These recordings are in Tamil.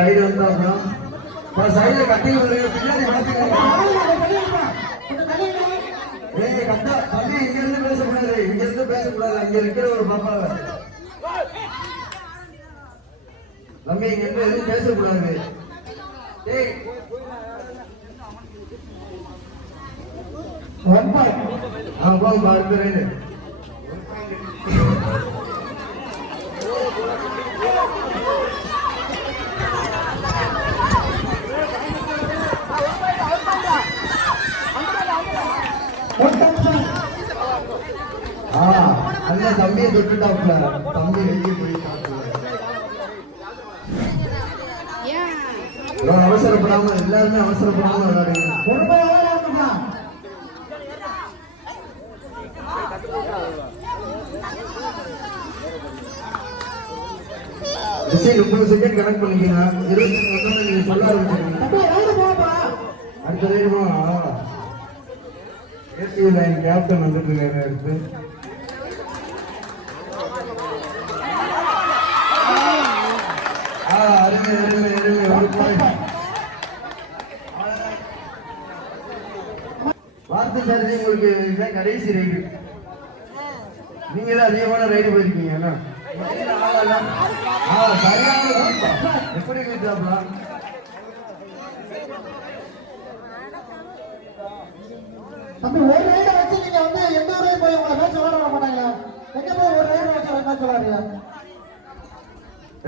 ரைடு வந்தாப்புறம் சைடுல கட்டிங் பின்னாடி ஏய் கட்டா தம்பி இங்க இருந்து பேசக்கூடாது, இங்க இருந்து பேசக்கூடாது. அங்க இருக்கிற ஒரு பாப்பாவை தம்பி இங்க இருந்து எதுவும் பேசக்கூடாது. ஏய் போங்க அடுத்த ரைடு. அந்த தம்பியை தொட்டுட்டாப்ல, தம்பி வெளியே போயிட்டாப்ல. அவசரப்படாம எல்லாருமே அவசரப்படாம விளையாடுங்க. Design 30 second connect பண்ணிக்கீங்க. 20 நிமிஷம் நீங்க சொல்ல ஆரம்பிச்சிருக்கீங்க. அடுத்த ரைடுமா ஏசி லைன் கேப்டன் வந்துட்டு இருக்காரு. அடுத்து அருமை அருமை அருமை ஒரு பாயிண்ட். வார்த்தை சார் உங்களுக்கு இதுதான் கடைசி ரைடு. நீங்க தான் அதிகமான ரைடு போயிருக்கீங்க. எப்படி வீட்டாப்ல தம்பி ஒரு ரைட வச்சு நீங்க வந்து எந்த ஊரே போய் உங்களை மேட்ச் விளையாட மாட்டாங்களா? எங்க போய் ஒரு ரைட வச்சு மேட்ச் விளையாடுறீங்க?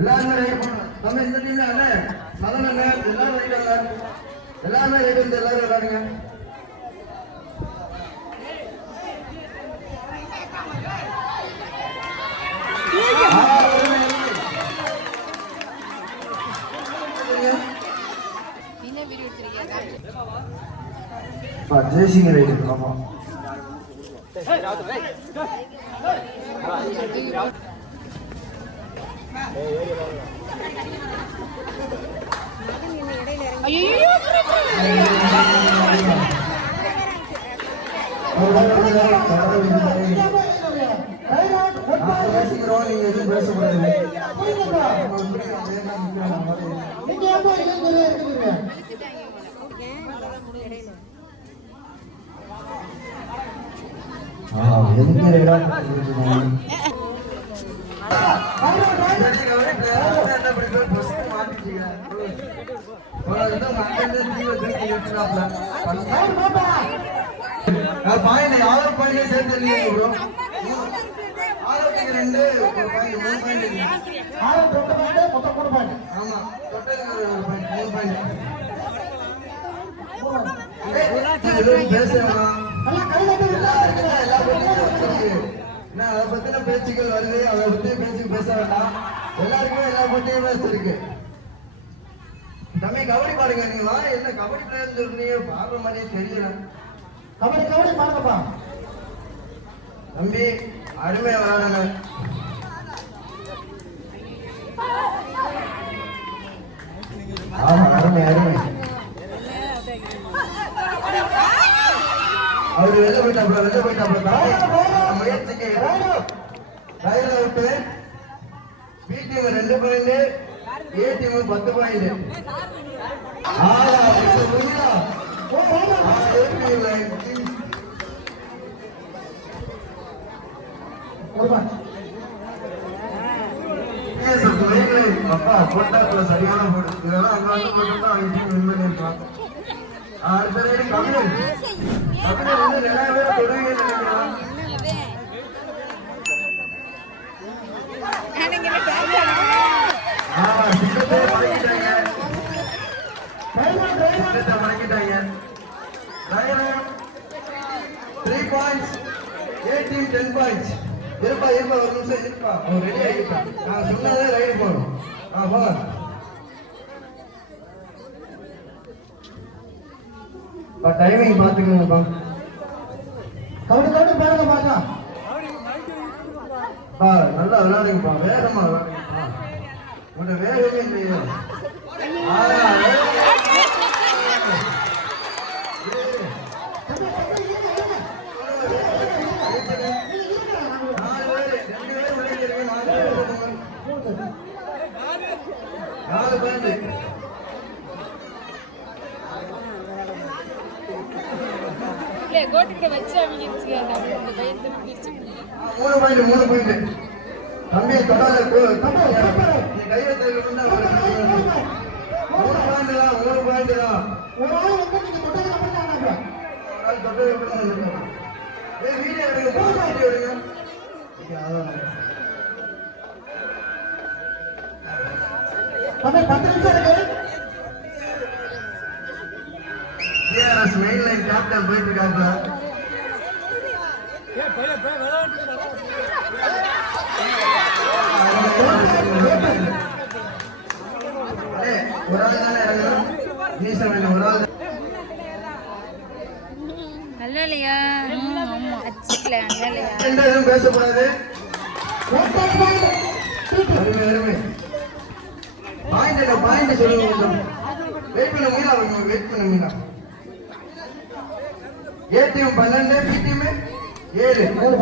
எல்லாருமே ரைடு பண்ணலாம். தம்பி இந்த டீம்ல அண்ணே மதன் அண்ணே எல்லாரும் ரைடு இல்ல, எல்லாருமே ரைடு வந்து எல்லாரும் விளையாடுங்க. ஜெய்சிங் ரைடு. ஆமா அதை பத்தின பேச்சுக்கள் வருது. அதை பத்தி பேச்சு பேச வேண்டாம். எல்லாருக்குமே எல்லா பத்தியும் இருக்கு. தம்பி கபடி பாருங்க. நீங்க வா என்ன கபடி பிளேயர் சொல்றீங்க? பாடுற மாதிரியே தெரியல. கபடி கபடி பாருங்கப்பா தம்பி. அருமை வராங்க. ஆமா அருமை அருமை. அவரு வெளில போயிட்டாப்ல முயற்சிக்கு ரயில விட்டு B team 2 point, A team 10 point. அப்பா போட்டாப்புல சரியான போடு. இதெல்லாம் அங்க வந்து போட்டு அவங்க டீம் வின் பண்ணிருக்கான். அடுத்த ரைடு கபிலன். கபிலன் வந்து 2 பேரை தொடங்கி நினைக்கிறான். மடக்கிட்டாங்க. 3 points, A team 10 points. இருப்பா ஒரு நிமிஷம் இருப்பா. அவன் ரெடி ஆகிட்டான். நான் சொன்னதே ரைடு போகணும். போங்க. டைமிங் பாத்துக்கோங்கப்பா. கபடி கபடி பாருங்க பாக்கா. நல்லா விளையாடுங்கப்பா. வேகமா விளையாடுங்கப்பா. உங்களோட வேகமே இல்லையா? நாலு பேர் மூணு பாயிண்ட் தம்பி தொடாத நீ கையில தகுந்தா மூணு பாயிண்ட் தான் ஒரு ஆள் வந்து நீங்க தொட்டதுக்கு அப்புறம் தான் ஆனாங்க. தொட்டது எப்படி வீடியோ எடுங்க வீடியோ எடுங்க தம்பி 10 நிமிஷம் இருக்கு. டிஆர்எஸ் மெயின் லைன் கேப்டன் போயிட்டு இருக்காங்க. ஒரு ஆள் தானே இறங்கணும். நீசவன் ஒரு ஆள் இல்லையா அச்சுக்கல இல்லையா எதுவும் பேசக்கூடாது. பாயிண்ட் சொல்லுங்க. வெயிட் பண்ண மீனா வெயிட் பண்ண மீனா. ஏ டீம் 12 பி டீம் 7 ஒரு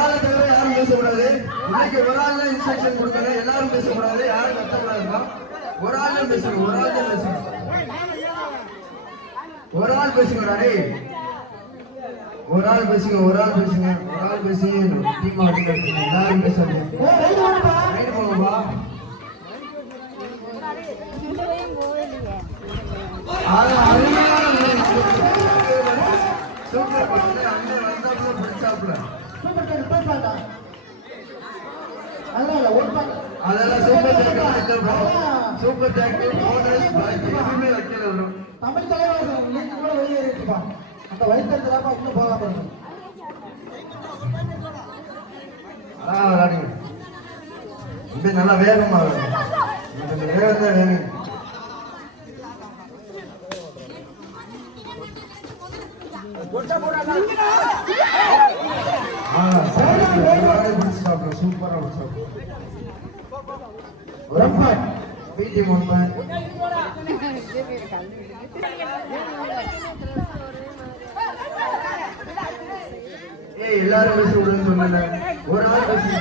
ஆளை தவிர யாரும் பேசக்கூடாது. இன்னைக்கு ஒரு ஆள் இன்ஸ்ட்ரக்ஷன் கொடுத்தாங்க. எல்லாரும் பேசக்கூடாது. யாரும் கத்தக்கூடாதுப்பா. ஒரு ஆள் பேசுங்க. ஒரு ஆள் தான் பேசுங்க. ஒரு ஆள் பேசுங்கடா. ஒரு ஆள் பேசுங்க. ஒரு ஆள் பேசுங்க. ஒரு ஆள் பேசுங்க. டீம் எல்லாரும் பேசாதீங்க. ரைட் போங்கப்பா. சூப்பர் பண்ணு. அங்க வந்தாப்புல பிடிச்சாப்புல அதெல்லாம் super tackle super tackle bonus பாக்கி எதுவுமே வைக்கல. தமிழ் தலைவர் லீக் கூட வெளியேறிட்டுப்பான். அந்த வயசுல இன்னும் போகாம இருக்கும். விளையாடுங்க. இப்ப நல்லா வேகமா வேகம் தான் வேணும். சூப்பரா பிடி முன்பு எல்லாரும் பேச விடுன்னு சொன்னல. ஒரு ஆள் பேசுங்க.